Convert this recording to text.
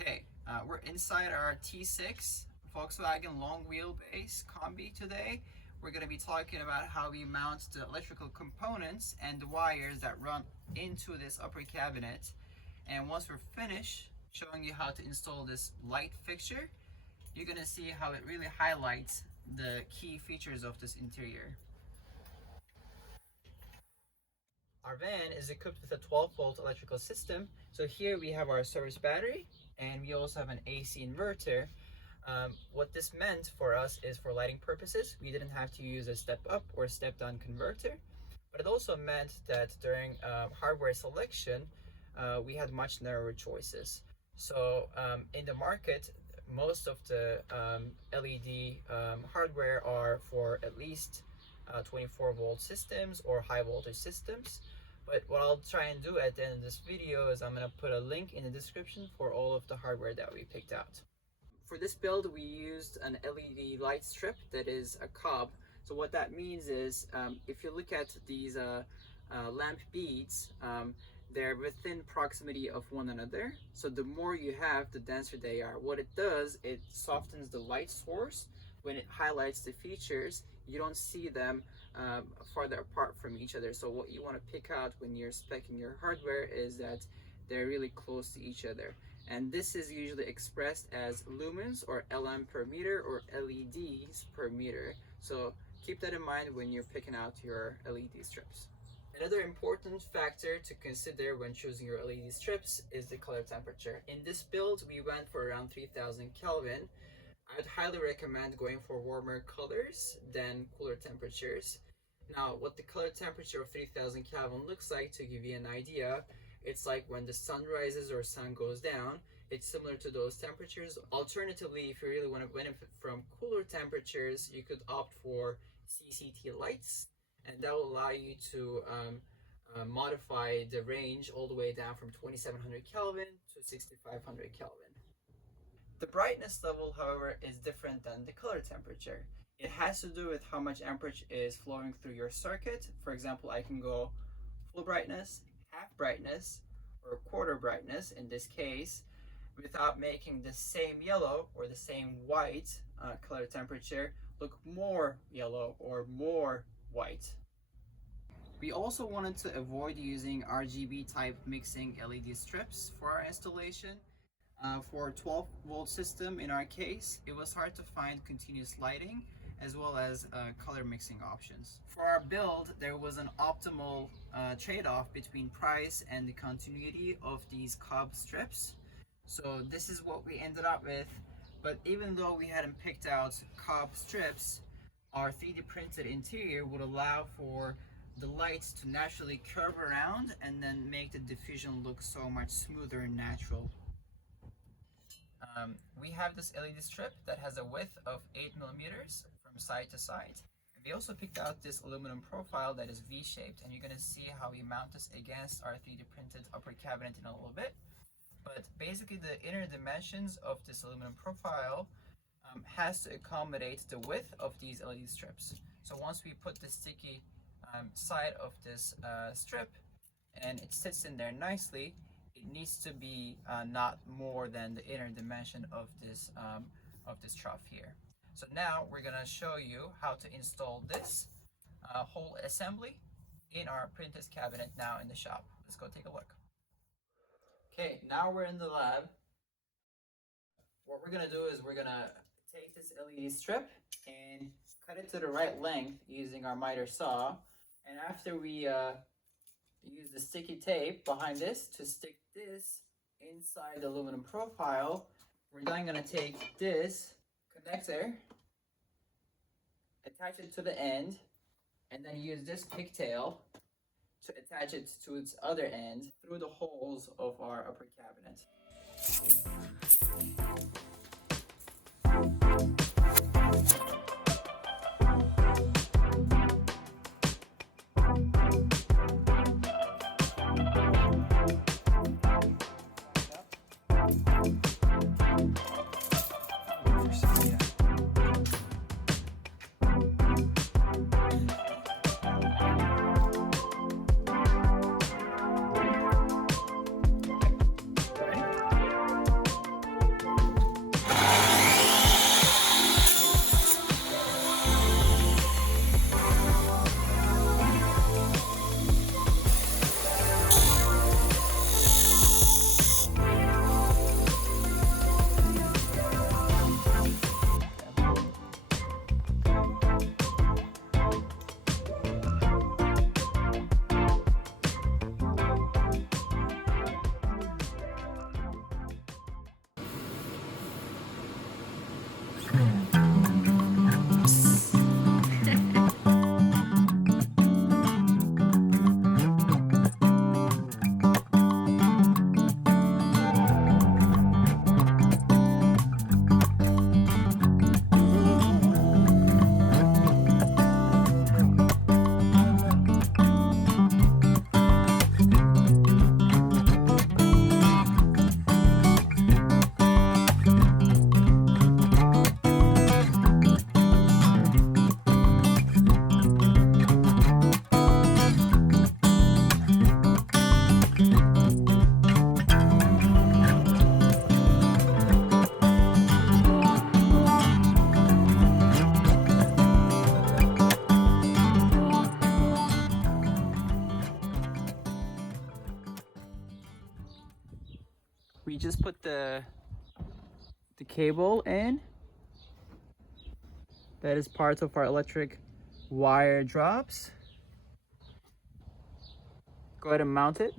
Okay, we're inside our T6 Volkswagen long wheelbase Combi today. We're going to be talking about how we mount the electrical components and the wires that run into this upper cabinet. And once we're finished showing you how to install this light fixture, you're going to see how it really highlights the key features of this interior. Our van is equipped with a 12-volt electrical system. So here we have our service battery, and we also have an AC inverter. What this meant for us is for lighting purposes, we didn't have to use a step-up or step-down converter. But it also meant that during hardware selection, we had much narrower choices. So in the market, most of the LED hardware are for at least 24-volt systems or high voltage systems. But what I'll try and do at the end of this video is I'm going to put a link in the description for all of the hardware that we picked out. For this build, we used an LED light strip that is a cob. So what that means is if you look at these lamp beads, they're within proximity of one another. So the more you have, the denser they are. What it does, it softens the light source. When it highlights the features, you don't see them farther apart from each other. So what you want to pick out when you're speccing your hardware is that they're really close to each other. And this is usually expressed as lumens or LM per meter or LEDs per meter. So keep that in mind when you're picking out your LED strips. Another important factor to consider when choosing your LED strips is the color temperature. In this build, we went for around 3000 Kelvin. I'd highly recommend going for warmer colors than cooler temperatures. Now, what the color temperature of 3000 Kelvin looks like, to give you an idea, it's like when the sun rises or sun goes down. It's similar to those temperatures. Alternatively, if you really want to benefit from cooler temperatures, you could opt for CCT lights, and that will allow you to modify the range all the way down from 2700 Kelvin to 6500 Kelvin. The brightness level, however, is different than the color temperature. It has to do with how much amperage is flowing through your circuit. For example, I can go full brightness, half brightness, or quarter brightness in this case, without making the same yellow or the same white color temperature look more yellow or more white. We also wanted to avoid using RGB type mixing LED strips for our installation. For a 12-volt system in our case, it was hard to find continuous lighting as well as color mixing options. For our build, there was an optimal trade-off between price and the continuity of these cob strips. So this is what we ended up with. But even though we hadn't picked out cob strips, our 3D printed interior would allow for the lights to naturally curve around and then make the diffusion look so much smoother and natural. We have this LED strip that has a width of 8 millimeters from side to side. And we also picked out this aluminum profile that is V-shaped, and you're going to see how we mount this against our 3D printed upper cabinet in a little bit. But basically the inner dimensions of this aluminum profile has to accommodate the width of these LED strips. So once we put the sticky side of this strip and it sits in there nicely, it needs to be not more than the inner dimension of this trough here. So now we're gonna show you how to install this whole assembly in our printed cabinet now in the shop. Let's go take a look. Okay, now we're in the lab. What we're gonna do is we're gonna take this LED strip and cut it to the right length using our miter saw. And after we use the sticky tape behind this to stick this inside the aluminum profile, we're then going to take this connector, attach it to the end, and then use this pigtail to attach it to its other end through the holes of our upper cabinet. We just put the cable in. That is part of our electric wire drops. Go ahead and mount it.